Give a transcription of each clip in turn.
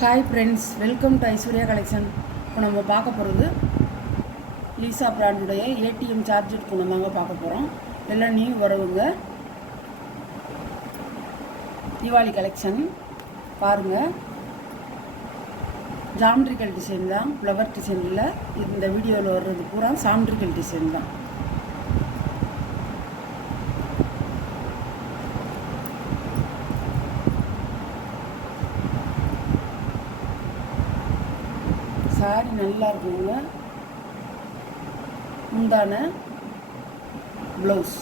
Hi friends, welcome to Aishwarya collection. இப்போ நம்ம பார்க்க போகிறது லீசா பிராண்டுடைய ஏடிஎம் சார்ஜர் கொண்டு தாங்க பார்க்க போகிறோம். எல்லாம் நியூ வரவுங்க தீபாவளி கலெக்ஷன் பாருங்கள். ஜாமெட்ரிக்கல் டிசைன் தான், ஃப்ளவர் டிசைன் இல்லை. இந்த வீடியோவில் வர்றது பூரா ஜாமெட்ரிக்கல் டிசைன் தான். சாரி நல்லா இருக்குங்க. முந்தான ப்ளவுஸ்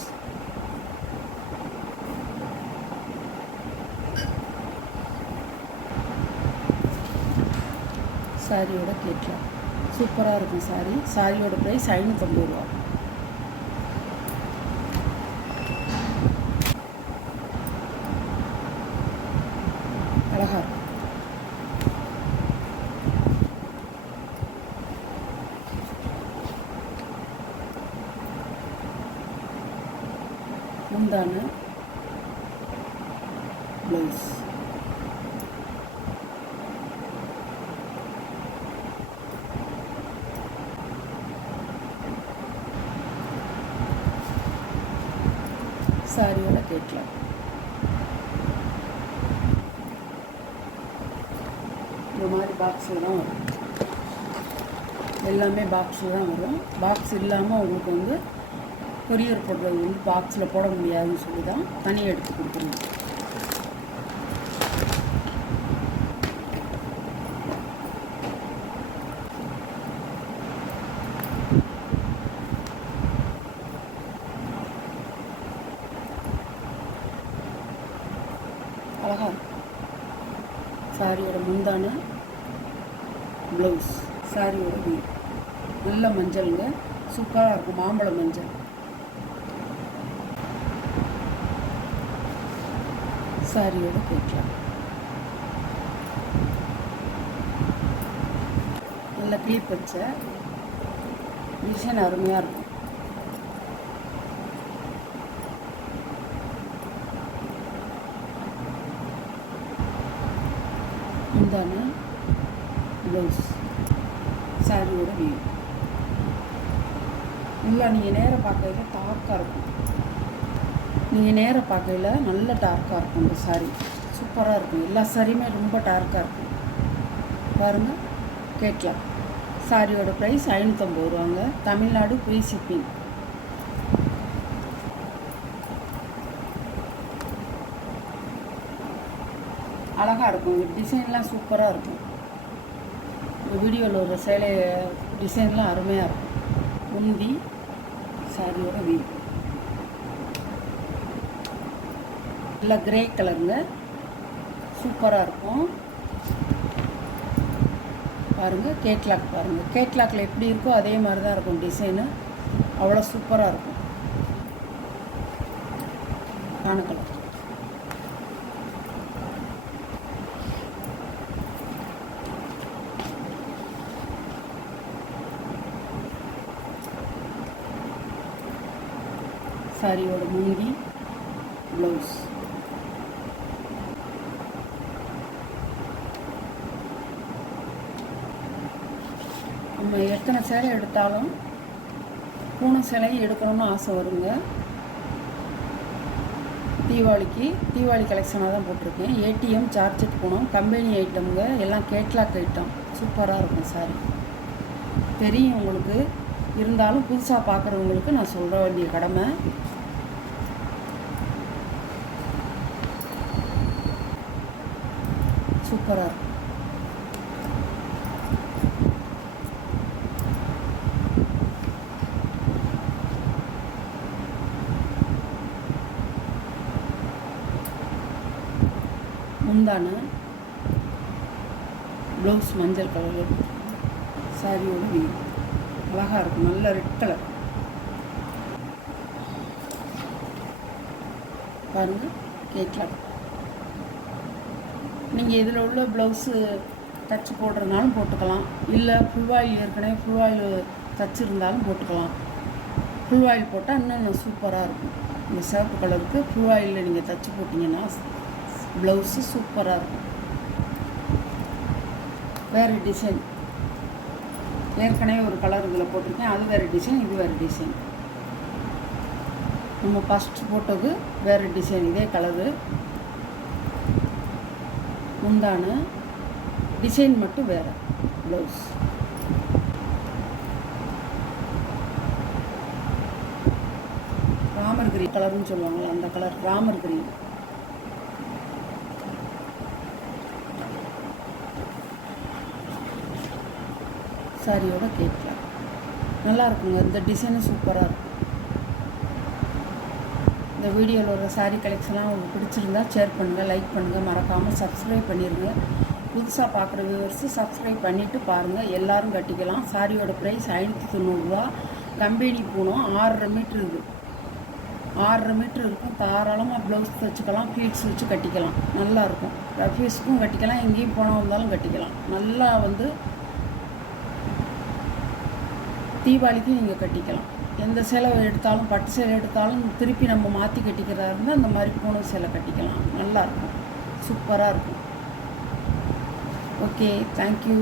சாரியோட கேட்கலாம். சூப்பராக இருக்கும் சாரி. சாரியோட ப்ரைஸ் 550 ரூபா. அழகா இருக்கும். முந்தான ப்ளவுஸ் சாரியோட கேட்கலாம். இந்த மாதிரி பாக்ஸில் தான் வரும். எல்லாமே பாக்ஸில் தான் வரும். பாக்ஸ் இல்லாமல் உங்களுக்கு கொரியர் போடுறது பாக்ஸில் போட முடியாதுன்னு சொல்லி தான் தனியாக எடுத்து கொடுக்குறோம். அழகா சாரியோட முந்தான ப்ளவுஸ், சாரியோட வீ நல்ல மஞ்சளுங்க. சூப்பராக இருக்கும். மாம்பழ மஞ்சள். சாரியோட கேட்கலாம். நல்ல கிளிப் வச்ச டிசைன் அருமையாக இருக்கும். முந்தான ப்ளவுஸ், சாரியோட வியூ. நல்லா நீங்கள் நேரம் பார்க்கறதுல டார்க்காக இருக்கும். நீங்கள் நேராக பார்க்கையில் நல்ல டார்க்காக இருக்கும். இந்த சாரீ சூப்பராக இருக்கும். எல்லா சாரியுமே ரொம்ப டார்க்காக இருக்கும். பாருங்கள், கேட்கலாம். சாரியோட ப்ரைஸ் 550 ரூபாங்க. Tamil Nadu free shipping. அழகாக இருக்கும். இந்த டிசைன்லாம் சூப்பராக இருக்கும். இந்த வீடியோவில் ஒரு சேலை டிசைன்லாம் அருமையாக இருக்கும். முந்தி சாரியோட வீ நல்லா கிரே கலருங்க. சூப்பராக இருக்கும். பாருங்கள், கேட்லாக் பாருங்கள். கேட்லாக்கில் எப்படி இருக்கோ அதே மாதிரி தான் இருக்கும் டிசைனு. அவ்வளோ சூப்பராக இருக்கும். காண கலர். சாரியோட முந்தி ப்ளவுஸ். நம்ம எத்தனை சேலை எடுத்தாலும் பூனை சேலையும் எடுக்கணும்னு ஆசை வருங்க. தீபாவளி கலெக்ஷனாக தான் போட்டிருக்கேன். ஏடிஎம் சார்ஜெட் போனோம். கம்பெனி ஐட்டமுங்க. எல்லாம் கேட்லாக் ஐட்டம். சூப்பராக இருக்கும் சாரி. தெரியும் உங்களுக்கு. இருந்தாலும் புதுசாக பார்க்குறவங்களுக்கு நான் சொல்ல வேண்டிய கடமை. சூப்பராக இருக்கும். முந்தான ப்ளவுஸ் மஞ்சள் கலரில். சாரியோட வீ அழகாக இருக்கும். நல்ல ரெட் கலர். பாருங்கள், கேட்கலாம். நீங்கள் இதில் உள்ள ப்ளவுஸு தச்சு போடுறதுனாலும் போட்டுக்கலாம். இல்லை ஃபுல் ஆயில் ஏற்கனவே ஃபுல் ஆயில் தச்சுருந்தாலும் போட்டுக்கலாம். ஃபுல் ஆயில் போட்டால் இன்னும் சூப்பராக இருக்கும். இந்த சிவப்பு கலருக்கு ஃபுல் ஆயிலில் நீங்கள் தச்சு போட்டிங்கன்னா ப்ளவுஸு சூப்பராக இருக்கும். வேறு டிசைன். ஏற்கனவே ஒரு கலர் இதில் போட்டிருக்கேன், அது வேறு டிசைன், இது வேறு டிசைன். நம்ம ஃபஸ்ட்டு போட்டது வேறு டிசைன், இதே கலரு. முந்தான டிசைன் மட்டும் வேறு. ப்ளவுஸ் ராமர் கிரீன் கலர்னு சொல்லுவாங்கள்ல, அந்த கலர் ராமர் கிரீன். சாரியோட கேட்கலாம், நல்லா இருக்குங்க. இந்த டிசைனும் சூப்பராக இருக்கும். இந்த வீடியோவில் வர சாரீ கலெக்ஷன்லாம் உங்களுக்கு பிடிச்சிருந்தா ஷேர் பண்ணுங்கள், லைக் பண்ணுங்கள், மறக்காமல் சப்ஸ்கிரைப் பண்ணிடுங்க. புதுசாக பார்க்குற வியூவர்ஸு சப்ஸ்கிரைப் பண்ணிவிட்டு பாருங்கள். எல்லோரும் கட்டிக்கலாம். சாரியோட ப்ரைஸ் 590 கம்பெனி பூனம் 6.5 மீட்ரு இருக்குது. 6.5 மீட்ரு இருக்கும். தாராளமாக ப்ளவுஸ் தைச்சிக்கலாம், ப்ளீட்ஸ் வச்சு கட்டிக்கலாம். நல்லாயிருக்கும். ரஃபீஸ்க்கும் கட்டிக்கலாம், எங்கேயும் போனால் வந்தாலும் கட்டிக்கலாம். நல்லா வந்து தீபாவளிக்கு நீங்கள் கட்டிக்கலாம். எந்த சேலை எடுத்தாலும், பட்டு சேலை எடுத்தாலும் திருப்பி நம்ம மாற்றி கட்டிக்கிறதா இருந்தால் அந்த மாதிரி பூனம் சேலை கட்டிக்கலாம். நல்லாயிருக்கும், சூப்பராக இருக்கும். Okay, thank you.